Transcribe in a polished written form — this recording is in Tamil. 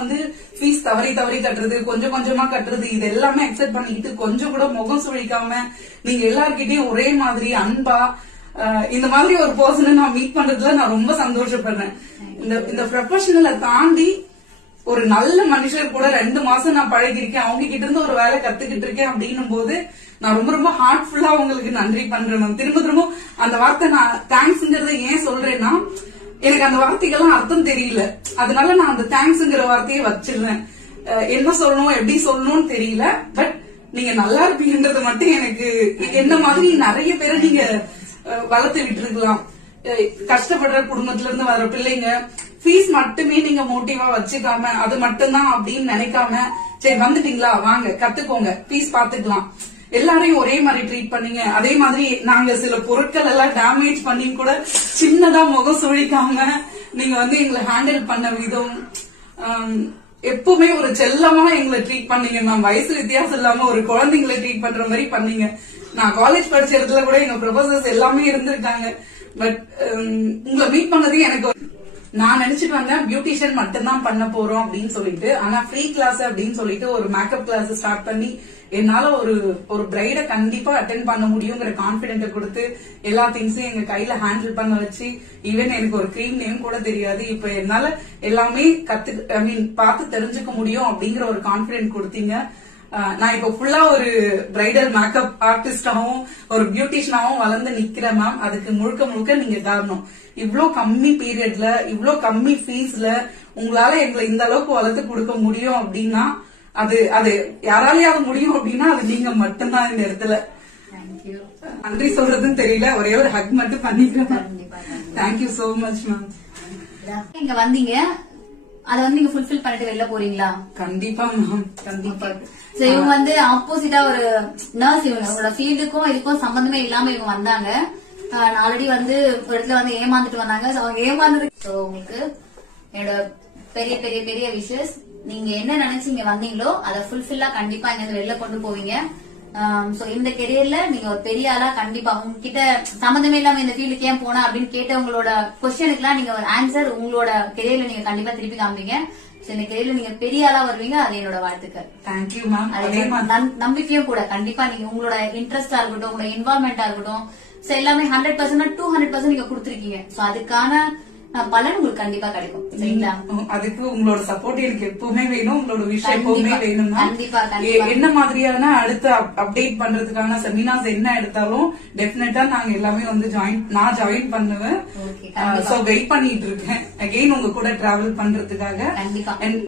வந்து ஃபீஸ் தவறி கட்டுறது, கொஞ்சம் கொஞ்சமா கட்டுறது, இது எல்லாமே அக்செப்ட் பண்ணிக்கிட்டு கொஞ்சம் கூட முகம் சுழிக்காம நீங்க எல்லார்கிட்டயும் ஒரே மாதிரி அன்பா இந்த மாதிரி ஒரு பர்சனை நான் மீட் பண்றதுல நான் ரொம்ப சந்தோஷப்படுறேன். இந்த ப்ரொஃபஷனலை தாண்டி ஒரு நல்ல மனுஷர் கூட 2 மாசம் நான் பழகிருக்கேன், அவங்க கிட்ட இருந்து ஒரு வேலை கத்துக்கிட்டு இருக்கேன் அப்படின்னும் போது நான் ரொம்ப ரொம்ப ஹார்ட்ஃபுல்லா உங்களுக்கு நன்றி பண்றேன் மேம். திரும்ப அந்த வார்த்தை நான் தேங்க்ஸ்ங்கிறத ஏன் சொல்றேன்னா, எனக்கு அந்த வார்த்தைகள்லாம் அர்த்தம் தெரியல, அதனால நான் அந்த தேங்க்ஸ்ங்கிற வார்த்தையை வச்சிருந்தேன். என்ன சொல்லணும் எப்படி சொல்லணும்னு தெரியல. பட் நீங்க நல்லா இருப்பீங்கன்றது மட்டும் எனக்கு, என்ன மாதிரி நிறைய பேரை நீங்க வளர்த்து விட்டுருக்கலாம். கஷ்டப்படுற குடும்பத்துல இருந்து வர பிள்ளைங்க ஃபீஸ் மட்டுமே நீங்க மோட்டிவா வச்சுக்காம அது மட்டும்தான் அப்படின்னு நினைக்காம, சரி வந்துட்டீங்களா வாங்க கத்துக்கோங்க, ஃபீஸ் பாத்துக்கலாம், எல்லாரையும் ஒரே மாதிரி ட்ரீட் பண்ணீங்க. அதே மாதிரி நாங்க சில பொருட்கள் எல்லாம் டேமேஜ் பண்ணி கூட சின்னதா முகம் சுழிக்காம நீங்க வந்து எங்களை ஹேண்டில் பண்ண விதம், எப்பவுமே ஒரு செல்லமா எங்களை ட்ரீட் பண்ணீங்க மேம். வயசு வித்தியாசம் இல்லாம ஒரு குழந்தைங்களை ட்ரீட் பண்ற மாதிரி பண்ணீங்க. நான் காலேஜ் படிச்ச இடத்துல கூட எங்க ப்ரொஃபசர்ஸ் எல்லாமே இருந்திருக்காங்க. பட் உங்களை மீட் பண்ணது எனக்கு, நான் நினைச்சிட்டு வந்தேன் பியூட்டிஷியன் மட்டும்தான் பண்ண போறோம் அப்படின்னு சொல்லிட்டு. ஆனா ஃப்ரீ கிளாஸ் அப்படின்னு சொல்லிட்டு ஒரு மேக்கப் கிளாஸ் ஸ்டார்ட் பண்ணி என்னால ஒரு பிரைட கண்டிப்பா அட்டென்ட் பண்ண முடியுங்கிற கான்பிடென்ட் கொடுத்து எல்லா திங்ஸையும் எங்க கையில ஹேண்டில் பண்ண வச்சு, ஈவன் எனக்கு ஒரு கிரீம் நேம் கூட தெரியாது, இப்ப என்னால எல்லாமே பார்த்து தெரிஞ்சுக்க முடியும் அப்படிங்கிற ஒரு கான்பிடென்ட் கொடுத்தீங்க. நான் இப்ப ஃபுல்லா ஒரு பிரைடல் மேக்கப் ஆர்டிஸ்டாவும் ஒரு பியூட்டிஷியனாவும் வளர்ந்து நிக்கிறேன் மேம். அதுக்கு முழுக்க நீங்க காரணம். இவ்ளோ கம்மி பீரியட்ல இவ்ளோ கம்மி ஃபீஸ்ல உங்களால எங்களை இந்த அளவுக்கு வளர்த்து கொடுக்க முடியும் அப்படின்னா, அது யாராலையாவது முடியும் அப்படின்னா அது நீங்க மட்டும்தான் இந்த இடத்துல. நன்றி சொல்றதுன்னு தெரியல, ஒரே ஒரு ஹக் மட்டும் பண்ணிக்கிறேன். Thank you so much ma'am. இங்க வந்தீங்க, அத வந்து நீங்க ஃபுல்ஃபில் பண்ணிட்டு வெளில போறீங்களா? கண்டிப்பா மேம், கண்டிப்பா. இவங்க வந்து ஆப்போசிட்டா ஒரு நர்ஸ், இவங்களோட ஃபீல்டுக்கும் இதுக்கும் சம்பந்தமே இல்லாம இவங்க வந்தாங்க. ஆல்ரெடி வந்து ஒரு இடத்துல வந்து ஏமாந்துட்டு வந்தாங்க. அவங்க ஏமாந்தது உங்களுக்கு என்னோட பெரிய பெரிய பெரிய விஷஸ். நீங்க என்ன நினைச்சீங்க வந்தீங்களோ அதை ஃபுல்ஃபில்லா கண்டிப்பா இங்க வெளில கொண்டு போவீங்க. சோ இந்த கெரியர்ல நீங்க ஒரு பெரிய ஆளா கண்டிப்பா, உங்ககிட்ட சம்பந்தமே இல்லாம இந்த ஃபீல்டுக்கு ஏன் போனா அப்படின்னு கேட்டவங்களோட கொஸ்டினுக்கு எல்லாம் நீங்க ஒரு ஆன்சர் உங்களோட கெரியர்ல நீங்க கண்டிப்பா திருப்பி காமிப்பீங்க. இந்த கெரியர்ல நீங்க பெரிய ஆளா வருவீங்க, அது என்னோட வாழ்த்துக்கள். Thank you ma'am. நம்பிக்கையும் கூட கண்டிப்பா நீங்க உங்களோட இன்ட்ரெஸ்டா இருக்கட்டும், உங்களோட இன்வால்மெண்டா இருக்கட்டும், எல்லாமே 100% 200% நீங்க கொடுத்துருக்கீங்க. சோ அதுக்கான பலன் உங்களுக்கு கண்டிப்பா கிடைக்கும். சரிங்களா? அதுக்கு உங்களோட சப்போர்ட் எனக்கு எப்பவுமே வேணும், உங்களோட விஷயம் எப்பவுமே வேணும். கண்டிப்பா என்ன மாதிரியான அடுத்த அப்டேட் பண்றதுக்கான செமினார்ஸ் என்ன எடுத்தாலும் டெஃபினட்டா நாங்க எல்லாமே வந்து நான் ஜாயின் பண்ணுவேன். சோ வெயிட் பண்ணிட்டு இருக்கேன் அகைன் உங்க கூட டிராவல் பண்றதுக்காக. கண்டிப்பா.